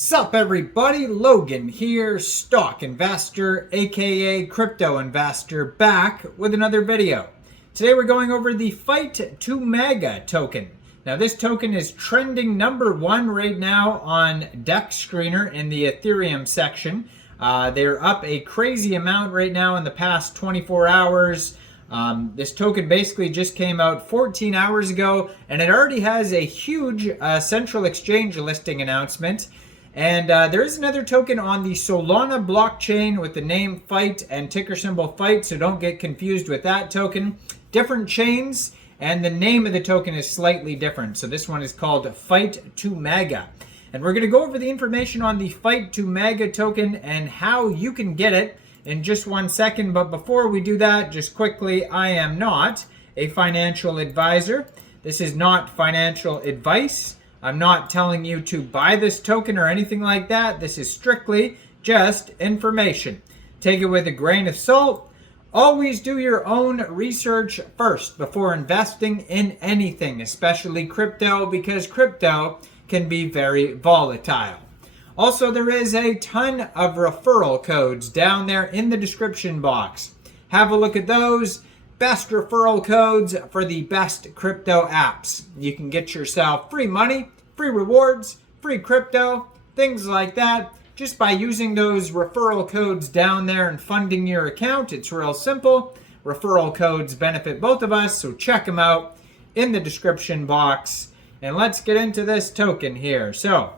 Sup everybody, Logan here, stock investor, aka crypto investor, back with another video. Today we're going over the Fight to Maga token. Now this token is trending #1 right now on Deck Screener in the Ethereum section. They're up a crazy amount right now in the past 24 hours. This token basically just came out 14 hours ago, and it already has a huge central exchange listing announcement. And there is another token on the Solana blockchain with the name Fight and ticker symbol Fight, so don't get confused with that token. Different chains, and the name of the token is slightly different. So this one is called Fight to Maga. And we're going to go over the information on the Fight to Maga token and how you can get it in just 1 second. But before we do that, just quickly, I am not a financial advisor. This is not financial advice. I'm not telling you to buy this token or anything like that. This is strictly just information. Take it with a grain of salt. Always do your own research first before investing in anything, especially crypto, because crypto can be very volatile. Also, there is a ton of referral codes down there in the description box. Have a look at those. Best referral codes for the best crypto apps. You can get yourself free money, free rewards, free crypto, things like that, just by using those referral codes down there and funding your account. It's real simple. Referral codes benefit both of us, so check them out in the description box. And let's get into this token here. So,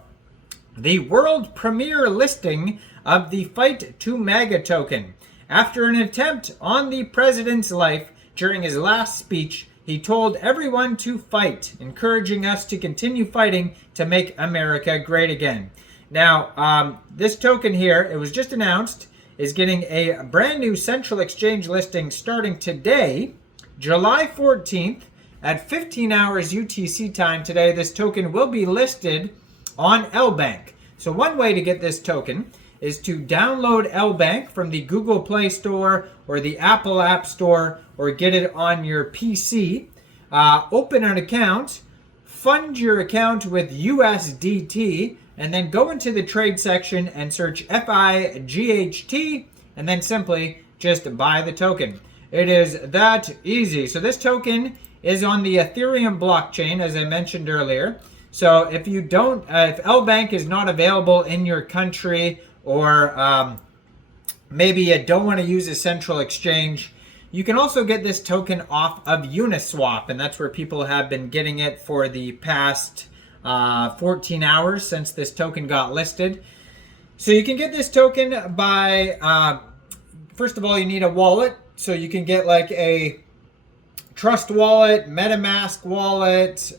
the world premiere listing of the Fight to Maga token. After an attempt on the president's life during his last speech, he told everyone to fight, encouraging us to continue fighting to make America great again. Now, this token here, it was just announced, is getting a brand new central exchange listing starting today, July 14th, at 15 hours UTC time today. This token will be listed on Lbank. So one way to get this token is to download Lbank from the Google Play Store or the Apple App Store, or get it on your PC. Open an account, fund your account with USDT, and then go into the trade section and search FIGHT, and then simply just buy the token. It is that easy. So this token is on the Ethereum blockchain, as I mentioned earlier. So if you don't, if Lbank is not available in your country, or maybe you don't want to use a central exchange, you can also get this token off of Uniswap, and that's where people have been getting it for the past 14 hours since this token got listed. So you can get this token by, first of all, you need a wallet. So you can get like a Trust wallet, MetaMask wallet,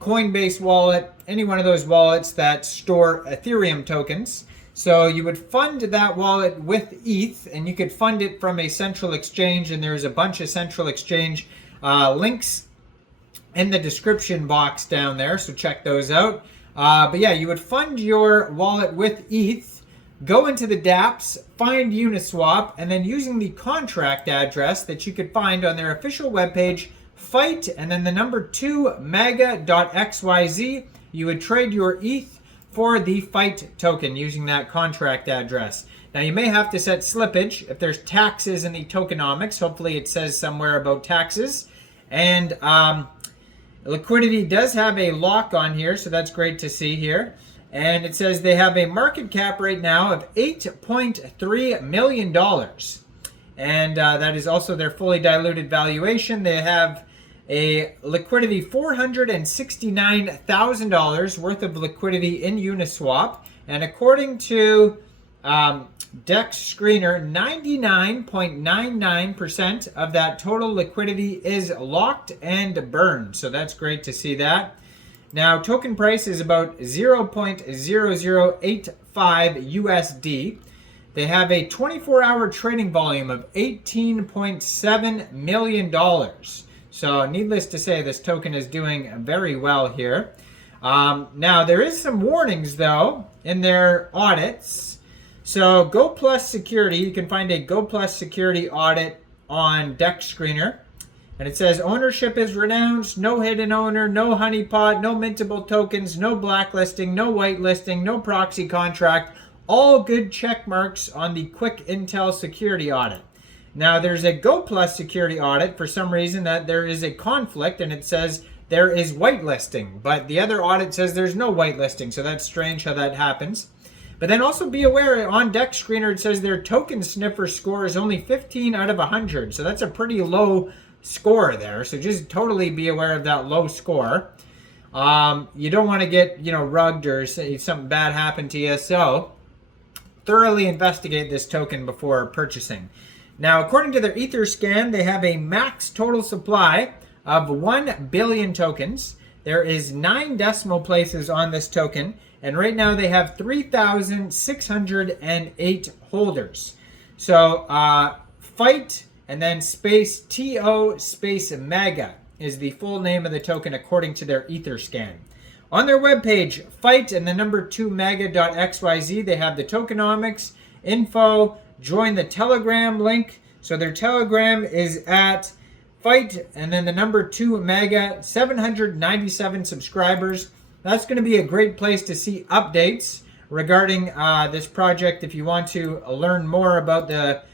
Coinbase wallet, any one of those wallets that store Ethereum tokens. So you would fund that wallet with ETH, and you could fund it from a central exchange, and there's a bunch of central exchange links in the description box down there, so check those out. But yeah, you would fund your wallet with ETH, go into the dApps, find Uniswap, and then using the contract address that you could find on their official webpage, Fight, and then the number 2 maga.xyz, you would trade your ETH for the Fight token using that contract address. Now you may have to set slippage if there's taxes in the tokenomics. Hopefully it says somewhere about taxes. And liquidity does have a lock on here, so that's great to see here. And it says they have a market cap right now of $8.3 million. And that is also their fully diluted valuation. They have a liquidity $469,000 worth of liquidity in Uniswap. And according to Deck Screener, 99.99% of that total liquidity is locked and burned. So that's great to see that. Now, token price is about 0.0085 USD. They have a 24-hour trading volume of $18.7 million. So needless to say, this token is doing very well here. Now, there is some warnings, though, in their audits. So Go Plus Security, you can find a Go Plus Security audit on Deck Screener. And it says ownership is renounced, no hidden owner, no honeypot, no mintable tokens, no blacklisting, no whitelisting, no proxy contract. All good check marks on the quick intel security audit. Now there's a Go Plus security audit for some reason that there is a conflict, and it says there is whitelisting, but the other audit says there's no whitelisting, so that's strange how that happens. But then also be aware, on Dex Screener it says their token sniffer score is only 15 out of 100, so that's a pretty low score there. So just totally be aware of that low score. You don't want to get, rugged or something bad happen to you, so thoroughly investigate this token before purchasing. Now, according to their Etherscan, they have a max total supply of 1 billion tokens. There is 9 decimal places on this token, and right now they have 3,608 holders. So fight and then space TO space Maga is the full name of the token according to their Etherscan. On their webpage, fight and the number 2 maga.xyz, they have the tokenomics, info, join the Telegram link. So their Telegram is at fight and then the number 2 Maga, 797 subscribers. That's going to be a great place to see updates regarding this project if you want to learn more about the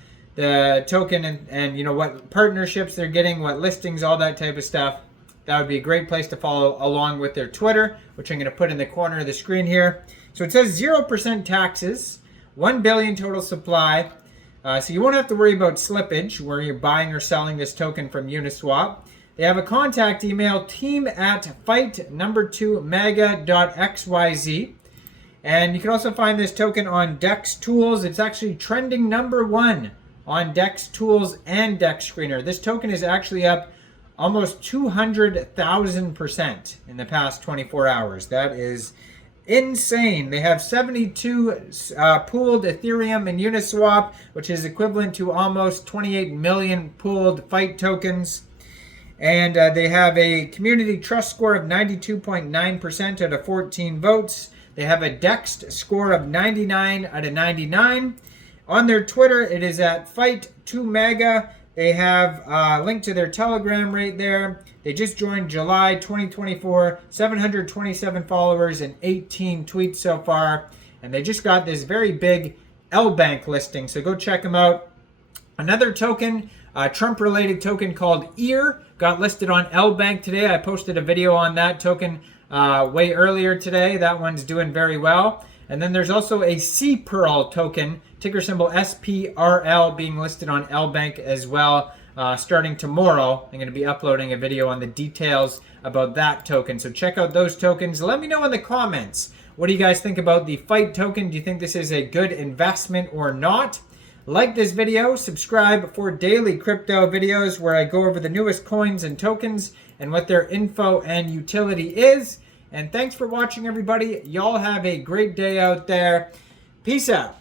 token and what partnerships they're getting, what listings, all that type of stuff. That would be a great place to follow along with their Twitter, which I'm going to put in the corner of the screen here. So it says 0% taxes, 1 billion total supply. So you won't have to worry about slippage where you're buying or selling this token from Uniswap. They have a contact email, team@fight2maga.xyz. And you can also find this token on Dex Tools. It's actually trending #1 on Dex Tools and Dex Screener. This token is actually up almost 200,000% in the past 24 hours. That is insane. They have 72 pooled Ethereum and Uniswap, which is equivalent to almost 28 million pooled fight tokens. And they have a community trust score of 92.9% out of 14 votes. They have a Dex score of 99 out of 99. On their Twitter, it is at Fight2Maga. They have a link to their Telegram right there. They just joined July 2024, 727 followers and 18 tweets so far. And they just got this very big Lbank listing, so go check them out. Another token, Trump-related token called EAR, got listed on Lbank today. I posted a video on that token way earlier today. That one's doing very well. And then there's also a CPRL token, ticker symbol SPRL, being listed on Lbank as well. Starting tomorrow, I'm going to be uploading a video on the details about that token. So check out those tokens. Let me know in the comments, what do you guys think about the Fight token? Do you think this is a good investment or not? Like this video, subscribe for daily crypto videos where I go over the newest coins and tokens and what their info and utility is. And thanks for watching, everybody. Y'all have a great day out there. Peace out.